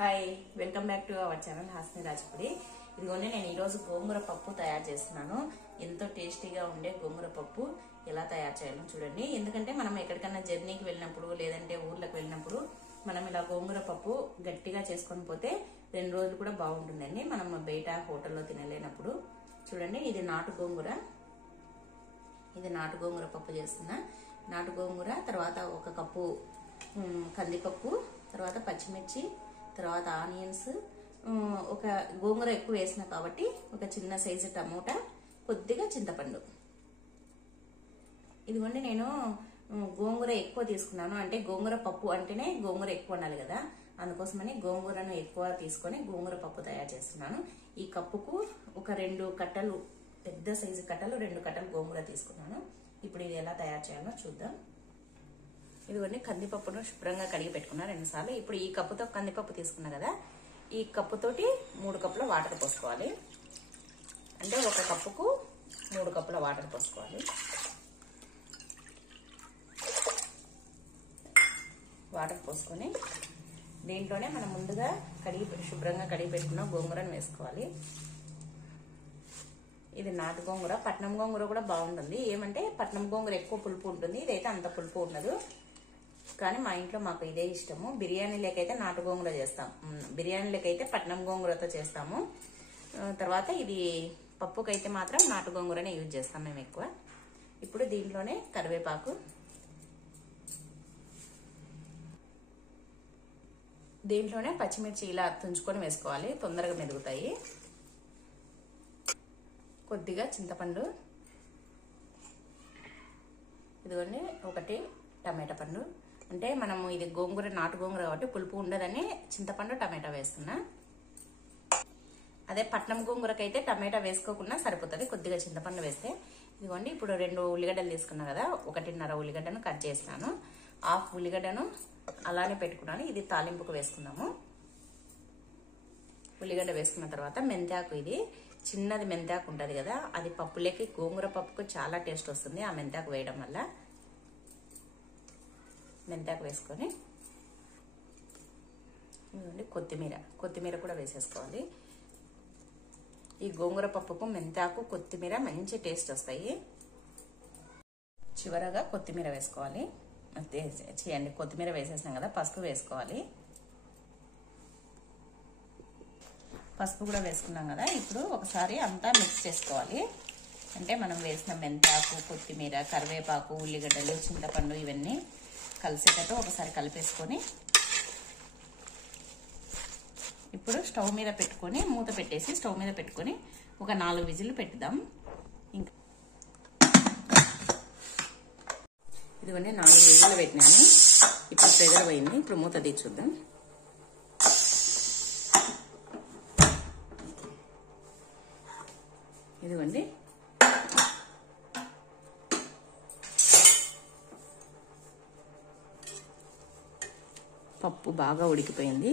Hi welcome back to our channel హాస్ని రాజపుడి. ఇదిగోండి నేను ఈరోజు గోంగూర పప్పు తయారు చేస్తున్నాను. ఎంతో టేస్టీగా ఉండే గోంగూర పప్పు ఎలా తయారు చేయాలో చూడండి. ఎందుకంటే మనం ఎక్కడికన్నా జర్నీకి వెళ్ళినప్పుడు లేదంటే ఊర్లకు వెళ్ళినప్పుడు మనం ఇలా గోంగూర పప్పు గట్టిగా చేసుకొని పోతే 2 రోజులు కూడా బాగుంటుందండి. మనం బయట హోటల్లో తినలేనప్పుడు. చూడండి ఇది నాటు గోంగూర. ఇది నాటు గోంగూర పప్పు చేస్తున్నా. నాటు గోంగూర, తర్వాత 1 కప్పు కందిపప్పు, తర్వాత పచ్చిమిర్చి, తర్వాత ఆనియన్స్, ఒక గోంగూర ఎక్కువ వేసిన కాబట్టి ఒక చిన్న సైజు టమోటా, కొద్దిగా చింతపండు. ఇదిగోండి నేను గోంగూర ఎక్కువ తీసుకున్నాను. అంటే గోంగూర పప్పు అంటేనే గోంగూర ఎక్కువ ఉండాలి కదా, అందుకోసమని గోంగూరను ఎక్కువ తీసుకొని గోంగూర పప్పు తయారు చేస్తున్నాను. ఈ కప్పుకు ఒక 2 కట్టలు, పెద్ద సైజు కట్టలు 2 కట్టలు గోంగూర తీసుకున్నాను. ఇప్పుడు ఇది ఎలా తయారు చేయాలో చూద్దాం. ఇదిగోండి కందిపప్పును శుభ్రంగా కడిగి పెట్టుకున్నా 2 సార్లు. ఇప్పుడు ఈ కప్పుతో కందిపప్పు తీసుకున్నా కదా, ఈ కప్పుతోటి 3 కప్పుల వాటర్ పోసుకోవాలి. అంటే 1 కప్పుకు 3 కప్పుల వాటర్ పోసుకోవాలి. వాటర్ పోసుకొని దీంట్లోనే మనం ముందుగా శుభ్రంగా కడిగి పెట్టుకున్న గోంగూరను వేసుకోవాలి. ఇది నాటు గోంగూర. పట్నం గోంగూర కూడా బాగుంటుంది. ఏమంటే పట్నం గోంగూర ఎక్కువ పులుపు ఉంటుంది, ఇదైతే అంత పులుపు ఉండదు. కానీ మా ఇంట్లో మాకు ఇదే ఇష్టము. బిర్యానీలకైతే నాటు గోంగూర చేస్తాం, బిర్యానీలకైతే పట్నం గోంగూరతో చేస్తాము. తర్వాత ఇది పప్పుకైతే మాత్రం నాటు గోంగూరనే యూజ్ చేస్తాం మేము ఎక్కువ. ఇప్పుడు దీంట్లోనే కరివేపాకు, దీంట్లోనే పచ్చిమిర్చి ఇలా తుంచుకొని వేసుకోవాలి, తొందరగా మెదుగుతాయి. కొద్దిగా చింతపండు, ఇదిగోండి 1 టమాటా పండు. అంటే మనము ఇది గోంగూర నాటు గోంగూర కాబట్టి పులుపు ఉండదని చింతపండు టమాటా వేస్తున్నా. అదే పట్నం గోంగూరకైతే టమాటా వేసుకోకుండా సరిపోతుంది, కొద్దిగా చింతపండు వేస్తే. ఇదిగోండి ఇప్పుడు 2 ఉల్లిగడ్డలు తీసుకున్నా కదా, 1.5 ఉల్లిగడ్డను కట్ చేస్తాను. 1/2 ఉల్లిగడ్డను అలానే పెట్టుకున్నాను. ఇది తాలింపుకు వేసుకుందాము. ఉల్లిగడ్డ వేసుకున్న తర్వాత మెంతాకు, ఇది చిన్నది మెంతాకు ఉంటుంది కదా, అది పప్పులోకి గోంగూర పప్పుకు చాలా టేస్ట్ వస్తుంది ఆ మెంతాకు వేయడం వల్ల. మెంతాకు వేసుకొని కొత్తిమీర కూడా వేసేసుకోవాలి. ఈ గోంగూర పప్పుకు మెంతాకు, కొత్తిమీర మంచి టేస్ట్ వస్తాయి. చివరగా కొత్తిమీర వేసుకోవాలి. చేయండి, కొత్తిమీర వేసేసాం కదా, పసుపు వేసుకోవాలి. పసుపు కూడా వేసుకున్నాం కదా, ఇప్పుడు ఒకసారి అంతా మిక్స్ చేసుకోవాలి. అంటే మనం వేసిన మెంతాకు, కొత్తిమీర, కరివేపాకు, ఉల్లిగడ్డలు, చింతపండు ఇవన్నీ కలిసేటట్టు ఒకసారి కలిపేసుకొని ఇప్పుడు స్టవ్ మీద పెట్టుకొని మూత పెట్టేసి స్టవ్ మీద పెట్టుకొని ఒక 4 విజిల్లు పెట్టుదాం. ఇంకా ఇదిగోండి 4 విజిల్లు పెట్టినాను. ఇప్పుడు ప్రెజర్ పోయింది. ఇప్పుడు మూత తీసి చూద్దాం. ఇదిగోండి పప్పు బాగా ఉడికిపోయింది.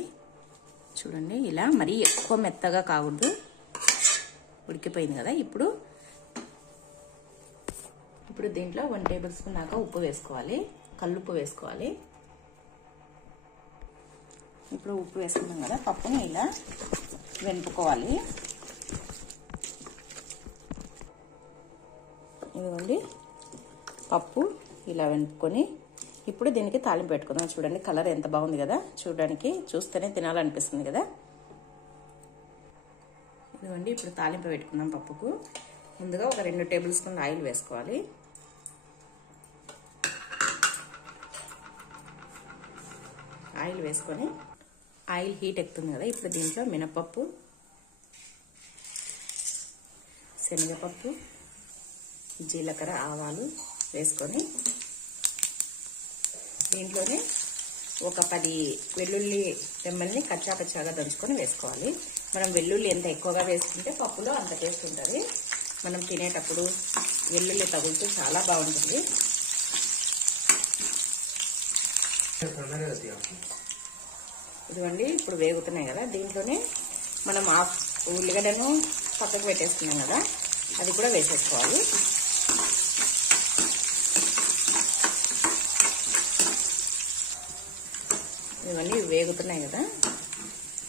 చూడండి ఇలా మరీ ఎక్కువ మెత్తగా కాకూడదు, ఉడికిపోయింది కదా. ఇప్పుడు దీంట్లో 1 టేబుల్ స్పూన్ దాకా ఉప్పు వేసుకోవాలి, కల్లుప్పు వేసుకోవాలి. ఇప్పుడు ఉప్పు వేసుకున్నాం కదా, పప్పుని ఇలా వెనుపుకోవాలి. ఇదిగోండి పప్పు ఇలా వెనుపుకొని ఇప్పుడు దీనికి తాలింపు పెట్టుకుందాం. చూడండి కలర్ ఎంత బాగుంది కదా, చూస్తేనే తినాలనిపిస్తుంది కదా. ఇదిగోండి ఇప్పుడు తాలింపు పెట్టుకుందాం. పప్పుకు ముందుగా ఒక 2 టేబుల్ స్పూన్ ఆయిల్ వేసుకోవాలి. ఆయిల్ వేసుకొని ఆయిల్ హీట్ ఎక్కుతుంది కదా, ఇప్పుడు దీంట్లో మినపప్పు, శనగపప్పు, జీలకర్ర, ఆవాలు వేసుకొని దీంట్లోనే ఒక 10 వెల్లుల్లి రెమ్మల్ని కచ్చాపచ్చాగా దంచుకొని వేసుకోవాలి. మనం వెల్లుల్లి ఎంత ఎక్కువగా వేసుకుంటే పప్పులో అంత టేస్ట్ ఉంటుంది. మనం తినేటప్పుడు వెల్లుల్లి తగులుతూ చాలా బాగుంటుంది. ఇదిగోండి ఇప్పుడు వేగుతున్నాయి కదా, దీంట్లోనే మనం 1/2 ఉల్లిగడ్డను పక్కకు పెట్టేసుకున్నాం కదా, అది కూడా వేసేసుకోవాలి. ఇవన్నీ వేగుతున్నాయి కదా,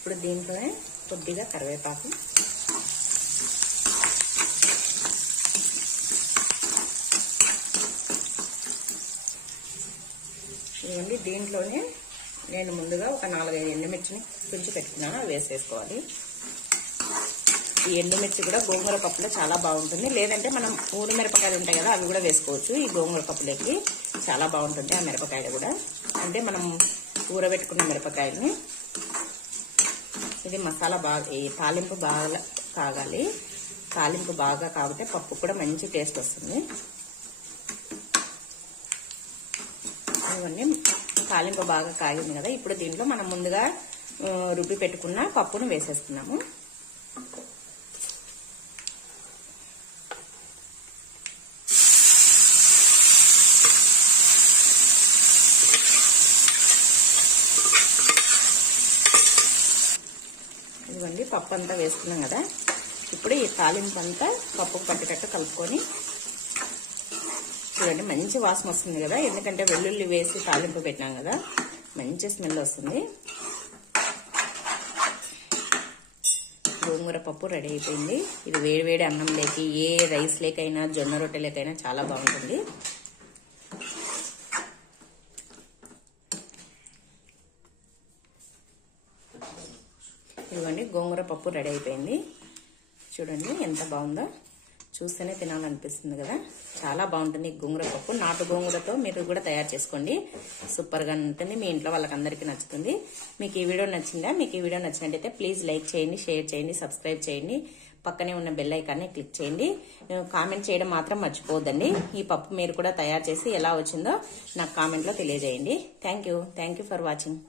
ఇప్పుడు దీంట్లోనే కొద్దిగా కరివేపాకు, ఇవ్వండి. దీంట్లోనే నేను ముందుగా ఒక 4-5 ఎండుమిర్చిని తుంచి పెట్టుకున్నాను, అవి వేసేసుకోవాలి. ఈ ఎండుమిర్చి కూడా గోంగూర పప్పులో చాలా బాగుంటుంది. లేదంటే మనం ఊరి మిరపకాయలు ఉంటాయి కదా, అవి కూడా వేసుకోవచ్చు. ఈ గోంగూర పప్పులోకి చాలా బాగుంటుంది ఆ మిరపకాయలు కూడా. అంటే మనం ఊరబెట్టుకున్న మిరపకాయలని. ఇది మసాలా బాగా, ఈ తాలింపు బాగా కాగాలి. తాలింపు బాగా కాగితే పప్పు కూడా మంచి టేస్ట్ వస్తుంది. ఇవన్నీ తాలింపు బాగా కాగింది కదా, ఇప్పుడు దీంట్లో మనం ముందుగా రుబ్బి పెట్టుకున్న పప్పును వేసేస్తున్నాము. ఇదిగోండి, పప్పు అంతా వేసుకున్నాం కదా, ఇప్పుడు ఈ తాలింపు అంతా పప్పుకు పట్టేటట్టు కలుపుకొని చూడండి. మంచి వాసన వస్తుంది కదా, ఎందుకంటే వెల్లుల్లి వేసి తాలింపు పెట్టినాం కదా, మంచి స్మెల్ వస్తుంది. గోంగూర పప్పు రెడీ అయిపోయింది. ఇది వేడివేడి అన్నం లేకి, ఏ రైస్ లేకైనా జొన్న రొట్టెలకైనా చాలా బాగుంటుంది. ఇదిగోండి, గోంగూర పప్పు రెడీ అయిపోయింది. చూడండి ఎంత బాగుందో, చూస్తేనే తినాలనిపిస్తుంది కదా. చాలా బాగుంటుంది గోంగూర పప్పు. నాటు గోంగూరతో మీరు కూడా తయారు చేసుకోండి, సూపర్గా ఉంటుంది. మీ ఇంట్లో వాళ్ళకందరికీ నచ్చుతుంది. మీకు ఈ వీడియో నచ్చిందా? మీకు ఈ వీడియో నచ్చినట్టయితే ప్లీజ్ లైక్ చేయండి, షేర్ చేయండి, సబ్స్క్రైబ్ చేయండి. పక్కనే ఉన్న బెల్ ఐకాన్ని క్లిక్ చేయండి. కామెంట్ చేయడం మాత్రం మర్చిపోవద్దండి. ఈ పప్పు మీరు కూడా తయారు చేసి ఎలా వచ్చిందో నాకు కామెంట్లో తెలియజేయండి. Thank you for watching.